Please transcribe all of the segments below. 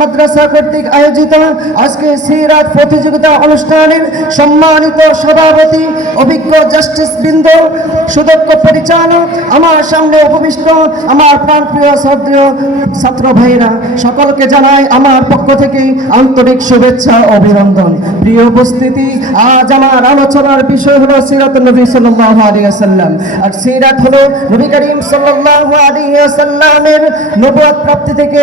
মাদ্রাসা কর্তৃক আয়োজিত আজকে প্রতিযোগিতা অনুষ্ঠানের সম্মানিত সভাপতি, অভিজ্ঞ জাস্টিস বৃন্দ, সুদক্ষ আমার সামনে উপবিষ্ট আমার ছাত্র ভাইরা সকলকে জানাই আমার পক্ষ থেকে আন্তরিক শুভেচ্ছা অভিনন্দন। প্রিয় উপস্থিতি, আজ আমার আলোচনার বিষয় হলো সিরাত নবী ওয়াসাল্লাম। আর সিরাত হলো নবী করিম সাল্লাল্লাহু আলাইহি ওয়াসাল্লামের প্রাপ্তি থেকে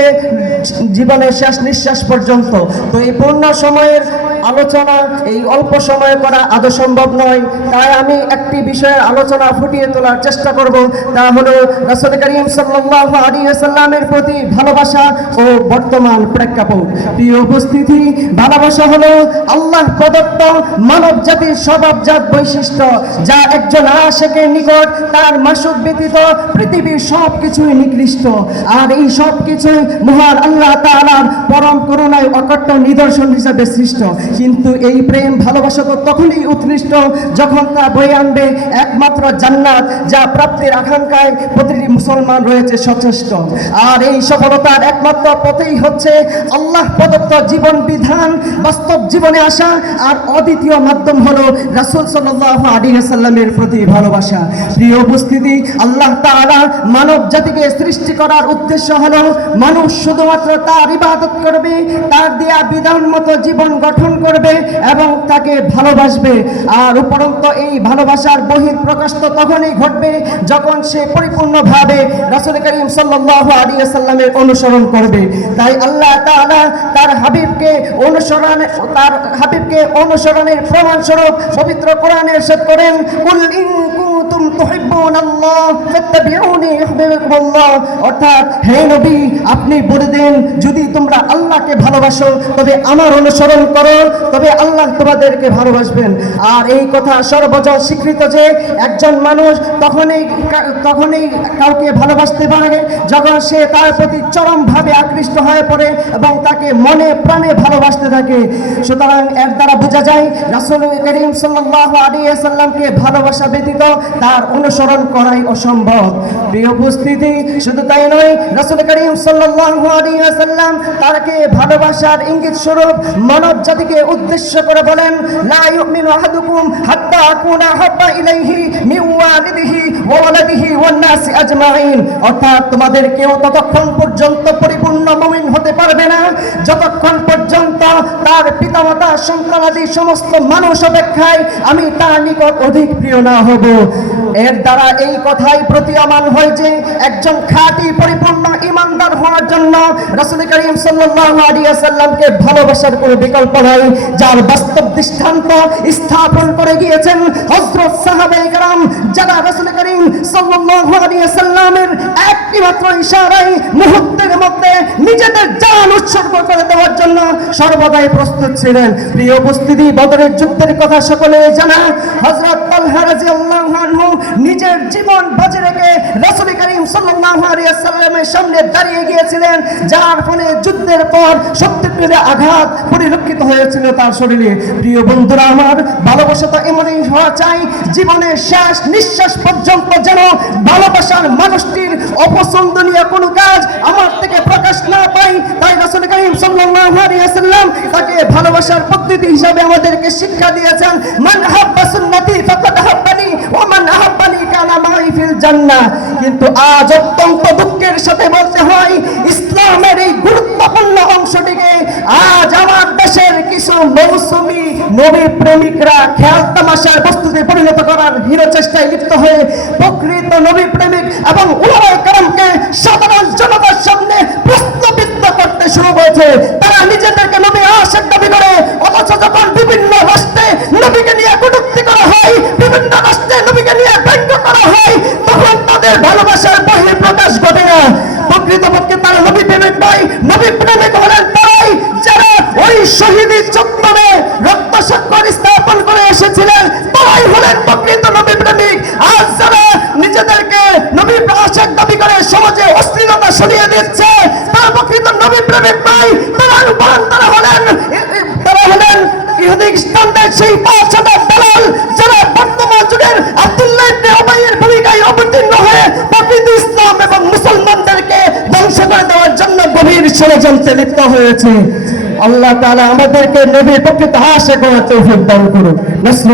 জীবনের শেষ নিঃশ্বাস পর্যন্ত। তো এই পূর্ণ সময়ের আলোচনা, এই অল্প সময়ে করা আদৌ সম্ভব নয়। তাই আমি একটি বিষয়ের আলোচনা ফুটিয়ে তোলার চেষ্টা করব। তা হলো, রাসূল করিম সাল্লাল্লাহু আলাইহি ওয়াসাল্লামের প্রতি ভালোবাসা ও বর্তমান প্রেক্ষাপট। প্রিয় উপস্থিতি, ভালোবাসা হলো আল্লাহ প্রদত্ত মানব জাতির স্বভাবজাত বৈশিষ্ট্য। যা একজন আশেকের নিকট তার মাসুক ব্যতীত পৃথিবীর সব কিছুই নিকৃষ্ট। আর এই সব কিছুই মহান আল্লাহ তাআলার পরম করুণায় অকট্ট নিদর্শন হিসাবে সৃষ্ট। কিন্তু এই প্রেম ভালোবাসা তো তখনই উৎকৃষ্ট যখন তা বয়ে আনবে একমাত্র জান্নাত, যা প্রাপ্তির আকাঙ্ক্ষায় প্রতিটি মুসলমান রয়েছে সচেষ্ট। আর এই সফলতার একমাত্র পথেই হচ্ছে আল্লাহ প্রদত্ত জীবন বিধান, বাস্তব জীবনে আসা, আর অদ্বিতীয় মাধ্যম হলো রাসূল সাল্লাল্লাহু আলাইহি সাল্লামের প্রতি ভালোবাসা। প্রিয় উপস্থিতি, আল্লাহ তাআলা মানব জাতিকে সৃষ্টি করার উদ্দেশ্য হলো মানুষ শুধুমাত্র তার ইবাদত করবে, তার দেয়া বিধান মতো জীবন গঠন করবে এবং তাকে ভালোবাসবে। আর উপরন্ত এই ভালোবাসার বহির প্রকাশ তো তখনই ঘটবে যখন সে পরিপূর্ণভাবে রাসূল করিম সাল্লাল্লাহু আলাইহি সাল্লামের অনুসরণ করবে। তাই আল্লাহ তাআলা তার হাবিবকে অনুসরণ, তার হাবিবকে অনুসরণের প্রমাণ স্বরূপ পবিত্র কোরআনে ইরশাদ করেন, কুল ইন কুনতুম তুহিব্বুনাল্লাহ ফাত্তাবিউনি ইউহিব্বুকুমুল্লাহ। অর্থাৎ, হে নবী, আপনি বলে দেন, যদি তোমরা আল্লাহকে ভালোবাসো, তবে আমার অনুসরণ করো, তবে আল্লাহ তোমাদেরকে ভালোবাসবেন। আর এই কথা সর্বজন স্বীকৃত যে একজন মানুষ তখনই তখনই কাউকে ভালোবাসতে পারে, যখন সে তার প্রতি চরমভাবে আকৃষ্ট হয়ে পড়ে এবং তাকে মনে প্রাণে ভালোবাসতে থাকে। সুতরাং এর দ্বারা বোঝা যায়, রাসূল করিম সাল্লাল্লাহু আলাইহি সাল্লামকে ভালোবাসা ব্যতীত তার অনুসরণ করাই অসম্ভব। প্রিয় উপস্থিতি, শুধু তাই নয়, রাসূল করিম সাল্লাম তারকে ভালোবাসার ইঙ্গিত স্বরূপ মানব জাতিকে উদ্দেশ্য করে বলেন অর্থাৎ তোমাদের কেউ ততক্ষণ পর্যন্ত পরিপূর্ণ মুমিন হতে পারবে না যতক্ষণ পর্যন্ত তার পিতামাতা সন্তানাদি সমস্ত মানুষ অপেক্ষায় আমি তার নিকট অধিক প্রিয় না হব এর দ্বারা এই কথাই প্রতীয়মান হয় যে একজন খাঁটি পরিপূর্ণ ইমানদার হওয়ার জন্য রাসূল করিম সাল্লাল্লাহু আলাইহি সাল্লামকে ভালোবাসার কোনো বিকল্প নাই যার বাস্তব দৃষ্টান্ত স্থাপন করে গিয়েছেন হযরত সাহাবায়ে کرام যারা রাসূল করিম সাল্লাল্লাহু আলাইহি সাল্লামের একটি মাত্র ইশারায় মুহূর্তের মধ্যে নিজেদের জান উৎসর্গ করে দেওয়ার জন্য সর্বদাই প্রস্তুত ছিলেন। প্রিয় উপস্থিতি, বদরের যুদ্ধের কথা সকলে জানা। হযরত তালহা রাদিয়াল্লাহু নিজের জীবন বাজি রেখে রাসূল করিম সাল্লাল্লাহু আলাইহি সামনে দাঁড়িয়ে গিয়েছিলেন, যার ফলে যুদ্ধের পর শক্তির আঘাত পরিলক্ষিত হয়েছিল তার শরীরে। প্রিয় বন্ধুরা আমার, ভালোবাসা তো এমনই হওয়া চাই, জীবনের শেষ নিঃশ্বাস পর্যন্ত যেন ভালোবাসার মানুষটির কাজ আমার থেকে প্রকাশ না পাই, তাই রাসূল সাল্লাল্লাহু আলাইহি সাল্লাম তাকে ভালোবাসার পদ্ধতি হিসাবে আমাদেরকে শিক্ষা দিয়েছেন, মান হাব্বা সুন্নতি ফাকাদ হাব্বানি ওয়া মান আহাব্বানি কানা মাই ফিল জান্নাহ। কিন্তু আজ অত্যন্ত দুঃখের সাথে বলতে হয়, ইসলামের এই গুরুত্বপূর্ণ অংশটিকে আজ আমার দেশের কিছু মৌসুমী নবী প্রেমিকরা খেয়াল তামাশার বস্তুতে পরিণত করার হিরো চেষ্টায় লিপ্ত হয়ে প্রকৃত নবী প্রেমিক এবং উলামায়ে কেরামকে সাধারণ জনতার সামনে প্রশ্নবিদ্ধ করতে শুরু করেছে। তারা নিজেদেরকে নবী আশেক দাবি করে, অথচ যখন বিভিন্ন রাষ্ট্রে নবীকে নিয়ে কটূক্তি করা হয়, বিভিন্ন রাষ্ট্রে নবীকে নিয়ে ব্যঙ্গ করা হয়, তখন তাদের ভালোবাসার বহির প্রকাশ ঘটে না। প্রকৃতপক্ষে তারা নবী প্রেমিক নয়, নবী প্রেমিক হলেন তারাই যারা ওই শহীদি চত্বরে রক্ত স্বাক্ষর স্থাপন করে এসেছিলেন ভূমিকায় অবতীর্ণ হয়ে প্রকৃত ইসলাম এবং মুসলমানদেরকে ধ্বংস দেওয়ার জন্য গভীর ষড়যন্ত্রে লিপ্ত হয়েছে। আল্লাহ তাআলা আমাদেরকে নবীর প্রকৃত আশে করার তৌফিক দান করুন